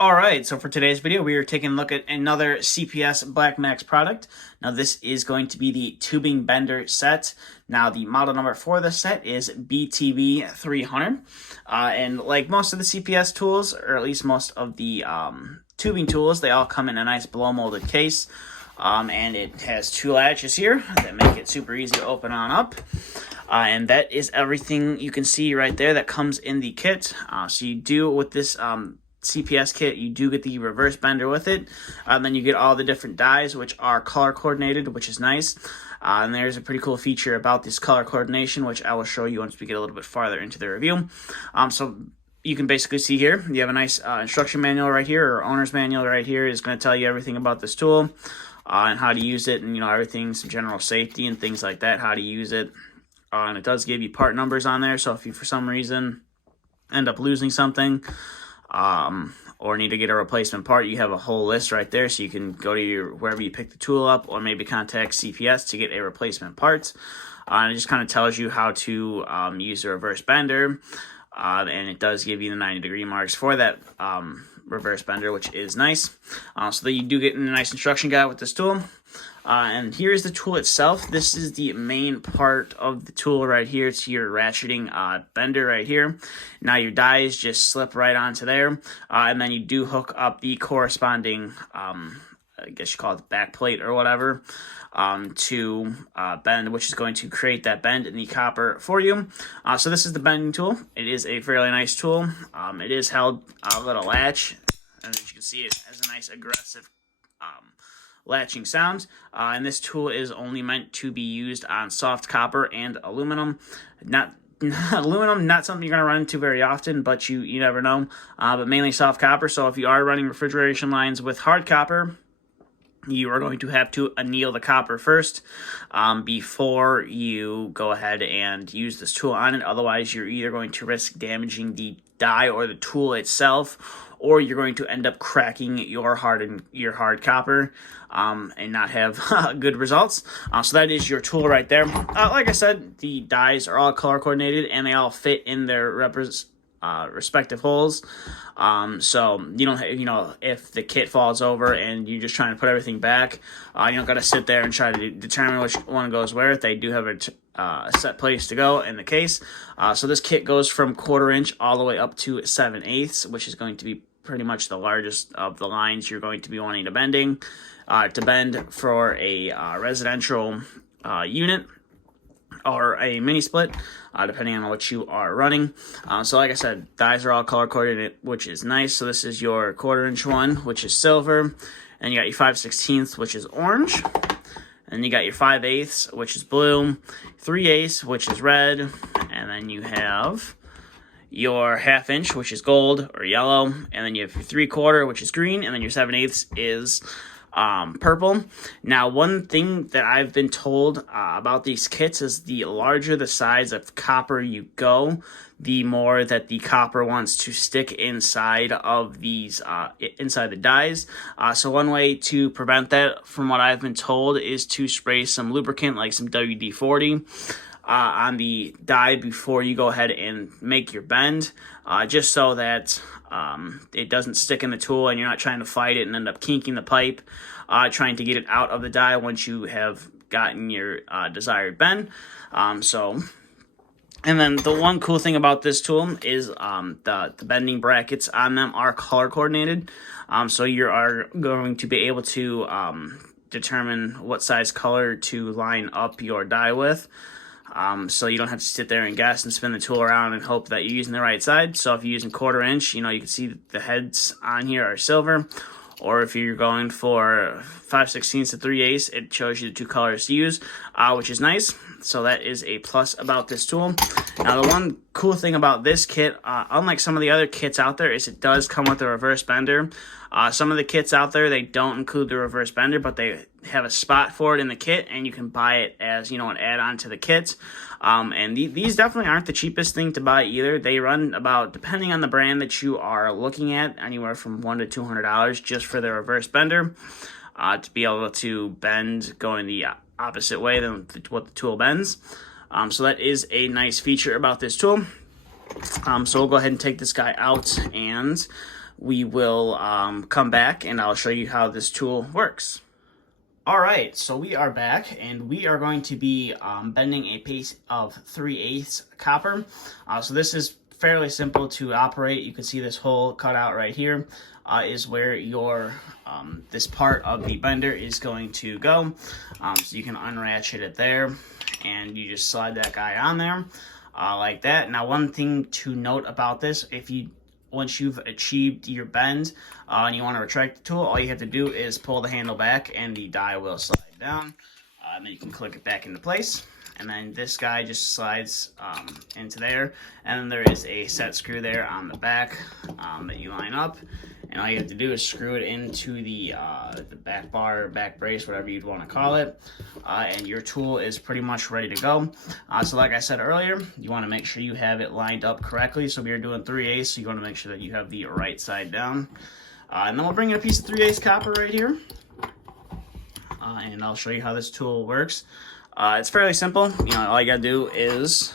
All right, so for today's video, we are taking a look at another CPS BlackMax product. Now, this is going to be the tubing bender set. Now, the model number for the set is BTB 300. And like most of the CPS tools, or at least most of the tubing tools, they all come in a nice blow molded case. And it has two latches here that make it super easy to open on up. And that is everything you can see right there that comes in the kit. So you do with this CPS kit, you do get the reverse bender with it. Then you get all the different dies, which are color coordinated, which is nice. And there's a pretty cool feature about this color coordination, which I will show you once we get a little bit farther into the review. So you can basically see here, you have a nice instruction manual right here, or owner's manual right here. Is going to tell you everything about this tool and how to use it, and everything, some general safety and things like that, how to use it. And it does give you part numbers on there, so if you for some reason end up losing something, or need to get a replacement part, you have a whole list right there, so you can go to wherever you pick the tool up, or maybe contact CPS to get a replacement part. And it just kind of tells you how to use the reverse bender, and it does give you the 90-degree marks for that reverse bender, which is nice. So that you do get a nice instruction guide with this tool. And here's the tool itself. This is the main part of the tool right here. It's your ratcheting bender right here. Now your dies just slip right onto there, and then you do hook up the corresponding, I guess you call it the back plate or whatever, to bend, which is going to create that bend in the copper for you. So this is the bending tool. It is a fairly nice tool. It is held a little latch, and as you can see, it has a nice aggressive latching sound, and this tool is only meant to be used on soft copper and aluminum. Not something you're going to run into very often, but you never know. But mainly soft copper. So if you are running refrigeration lines with hard copper, you are going to have to anneal the copper first before you go ahead and use this tool on it. Otherwise, you're either going to risk damaging the die or the tool itself, or you're going to end up cracking your hard copper and not have good results. So that is your tool right there. Like I said, the dies are all color coordinated and they all fit in their respective holes. So you don't, if the kit falls over and you're just trying to put everything back, you don't got to sit there and try to determine which one goes where. They do have a set place to go in the case. So this kit goes from 1/4 inch all the way up to 7/8, which is going to be pretty much the largest of the lines you're going to be wanting to bend for a residential unit or a mini split, depending on what you are running. So like I said, dies are all color coordinated, which is nice. So this is your 1/4 inch one, which is silver, and you got your 5/16, which is orange, and you got your 5/8, which is blue, 3/8, which is red, and then you have your 1/2 inch, which is gold or yellow, and then you have your 3/4, which is green, and then your 7/8 is purple. Now, one thing that I've been told about these kits is the larger the size of copper you go, the more that the copper wants to stick inside of these inside the dies. So one way to prevent that, from what I've been told, is to spray some lubricant, like some WD-40, on the die before you go ahead and make your bend, just so that it doesn't stick in the tool and you're not trying to fight it and end up kinking the pipe, trying to get it out of the die once you have gotten your desired bend. And then the one cool thing about this tool is the bending brackets on them are color coordinated. So you are going to be able to determine what size color to line up your die with. So you don't have to sit there and guess and spin the tool around and hope that you're using the right side. So if you're using 1/4 inch, you can see the heads on here are silver. Or if you're going for 5/16 to 3/8, it shows you the two colors to use, which is nice. So that is a plus about this tool. Now, the one cool thing about this kit, unlike some of the other kits out there, is it does come with a reverse bender. Some of the kits out there, they don't include the reverse bender, but they have a spot for it in the kit, and you can buy it as, an add-on to the kit. And these definitely aren't the cheapest thing to buy either. They run about, depending on the brand that you are looking at, anywhere from $100 to $200 just for the reverse bender, to be able to bend going the opposite way than what the tool bends. So that is a nice feature about this tool. So we'll go ahead and take this guy out and we will come back and I'll show you how this tool works. Alright, so we are back and we are going to be bending a piece of 3/8 copper. So this is fairly simple to operate. You can see this hole cut out right here is where your this part of the bender is going to go. So you can unratchet it there and you just slide that guy on there like that. Now one thing to note about this, once you've achieved your bend and you want to retract the tool, all you have to do is pull the handle back and the die will slide down. And then you can click it back into place. And then this guy just slides into there. And then there is a set screw there on the back that you line up. And all you have to do is screw it into the back bar, back brace, whatever you'd want to call it. And your tool is pretty much ready to go. So like I said earlier, you want to make sure you have it lined up correctly. So we are doing 3/8, so you want to make sure that you have the right side down. And then we'll bring in a piece of 3/8 copper right here. And I'll show you how this tool works. It's fairly simple. All you gotta do is,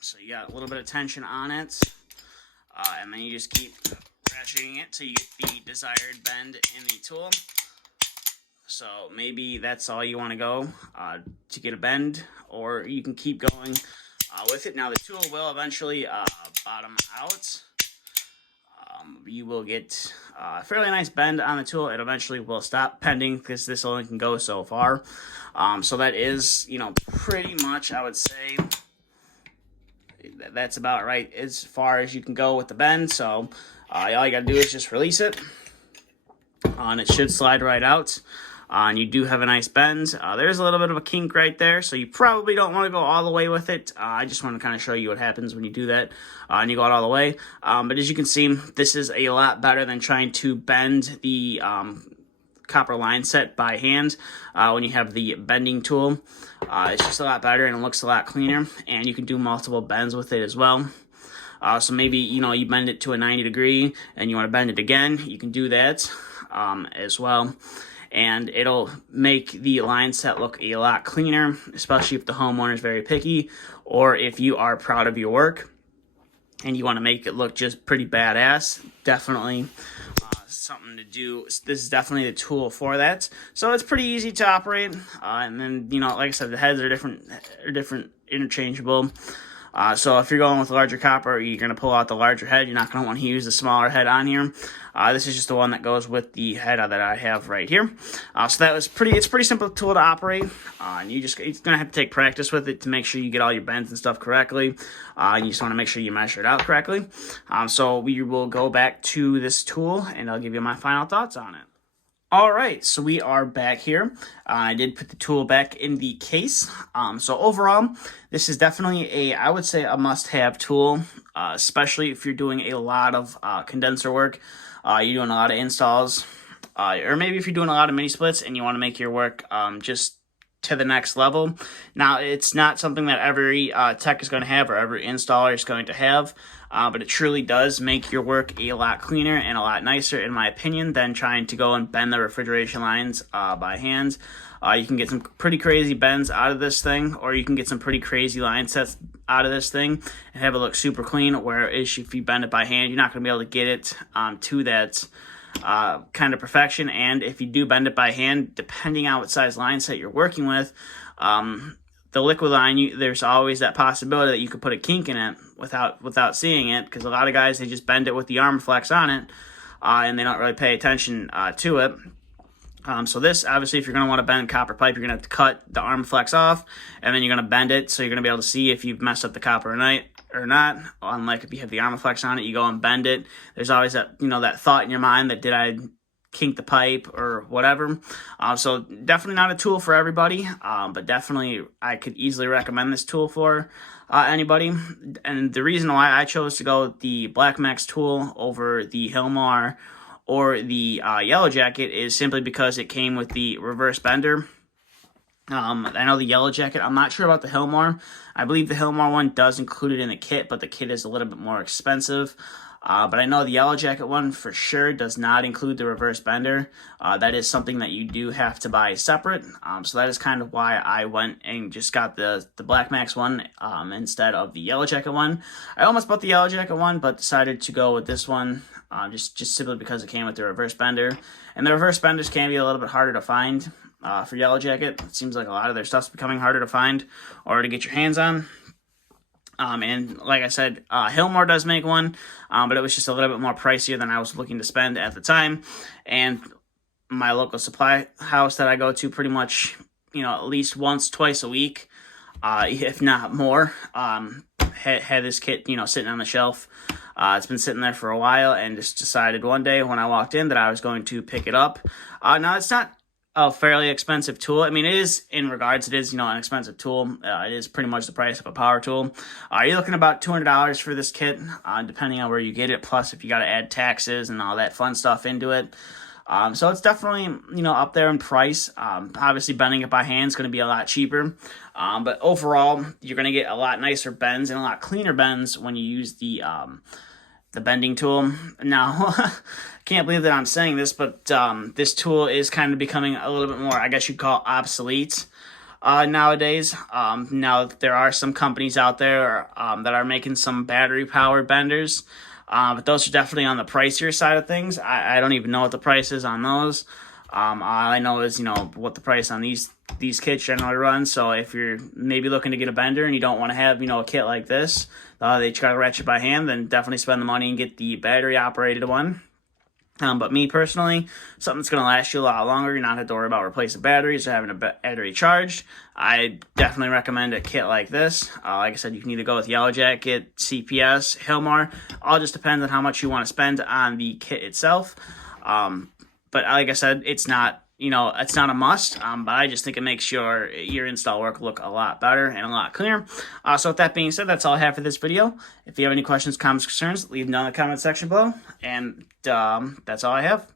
so you got a little bit of tension on it, and then you just keep ratcheting it till you get the desired bend in the tool. So maybe that's all you want to go to get a bend, or you can keep going with it. Now the tool will eventually bottom out. You will get a fairly nice bend on the tool. It eventually will stop bending because this only can go so far. So that is, pretty much, I would say, that's about right as far as you can go with the bend. So all you gotta do is just release it, and it should slide right out. And you do have a nice bend. There's a little bit of a kink right there, so you probably don't want to go all the way with it. I just want to kind of show you what happens when you do that and you go out all the way. But as you can see, this is a lot better than trying to bend the copper line set by hand when you have the bending tool. It's just a lot better and it looks a lot cleaner, and you can do multiple bends with it as well. So maybe, you bend it to a 90 degree and you want to bend it again, you can do that as well. And it'll make the line set look a lot cleaner, especially if the homeowner is very picky, or if you are proud of your work and you want to make it look just pretty badass. Definitely something to do. This is definitely the tool for that. So it's pretty easy to operate. And then, like I said, the heads are different interchangeable. So if you're going with larger copper, you're going to pull out the larger head. You're not going to want to use the smaller head on here. This is just the one that goes with the head that I have right here. So it's pretty simple tool to operate. And you're going to have to take practice with it to make sure you get all your bends and stuff correctly. And you just want to make sure you measure it out correctly. So we will go back to this tool and I'll give you my final thoughts on it. Alright, so we are back here. I did put the tool back in the case. So overall, this is definitely I would say a must-have tool, especially if you're doing a lot of condenser work, you're doing a lot of installs, or maybe if you're doing a lot of mini splits and you want to make your work just to the next level. Now, it's not something that every tech is going to have or every installer is going to have, but it truly does make your work a lot cleaner and a lot nicer, in my opinion, than trying to go and bend the refrigeration lines by hand. You can get some pretty crazy bends out of this thing, or you can get some pretty crazy line sets out of this thing and have it look super clean, whereas if you bend it by hand, you're not going to be able to get it to that kind of perfection. And if you do bend it by hand, depending on what size line set you're working with, the liquid line, there's always that possibility that you could put a kink in it without seeing it, because a lot of guys, they just bend it with the arm flex on it, and they don't really pay attention to it. So this, obviously, if you're going to want to bend copper pipe, you're going to have to cut the arm flex off, and then you're going to bend it, so you're going to be able to see if you've messed up the copper or not. Unlike if you have the arm flex on it, you go and bend it. There's always that, that thought in your mind that, did I kink the pipe or whatever. So definitely not a tool for everybody, but definitely I could easily recommend this tool for anybody. And the reason why I chose to go with the BlackMax tool over the Hilmar or the Yellow Jacket is simply because it came with the reverse bender. I know the Yellow Jacket, I'm not sure about the Hilmar. I believe the Hilmar one does include it in the kit, but the kit is a little bit more expensive. But I know the Yellow Jacket one for sure does not include the reverse bender. That is something that you do have to buy separate. So that is kind of why I went and just got the BlackMax one instead of the Yellow Jacket one. I almost bought the Yellow Jacket one, but decided to go with this one just simply because it came with the reverse bender. And the reverse benders can be a little bit harder to find for Yellow Jacket. It seems like a lot of their stuff's becoming harder to find or to get your hands on. And like I said, Hillmore does make one, but it was just a little bit more pricier than I was looking to spend at the time. And my local supply house that I go to pretty much, at least once, twice a week, if not more, had this kit, sitting on the shelf. It's been sitting there for a while, and just decided one day when I walked in that I was going to pick it up. Now, it's not a fairly expensive tool. I mean, it is, in regards, it is, an expensive tool. It is pretty much the price of a power tool. You're looking about $200 for this kit, depending on where you get it, plus if you got to add taxes and all that fun stuff into it. So it's definitely, up there in price. Obviously, bending it by hand is going to be a lot cheaper. But overall, you're going to get a lot nicer bends and a lot cleaner bends when you use the bending tool. Now, can't believe that I'm saying this, but this tool is kind of becoming a little bit more, I guess you'd call, obsolete nowadays. Now, there are some companies out there that are making some battery-powered benders, but those are definitely on the pricier side of things. I don't even know what the price is on those. All I know is, what the price on these kits generally run. So if you're maybe looking to get a bender and you don't want to have, a kit like this, that you try to ratchet by hand, then definitely spend the money and get the battery-operated one. But me personally, something that's going to last you a lot longer, you're not have to worry about replacing batteries or having a battery charged. I definitely recommend a kit like this. Like I said, you can either go with Yellow Jacket, CPS, Hillmore. All just depends on how much you want to spend on the kit itself. But like I said, it's not, it's not a must, but I just think it makes your install work look a lot better and a lot cleaner. So with that being said, that's all I have for this video. If you have any questions, comments, concerns, leave them down in the comment section below. And that's all I have.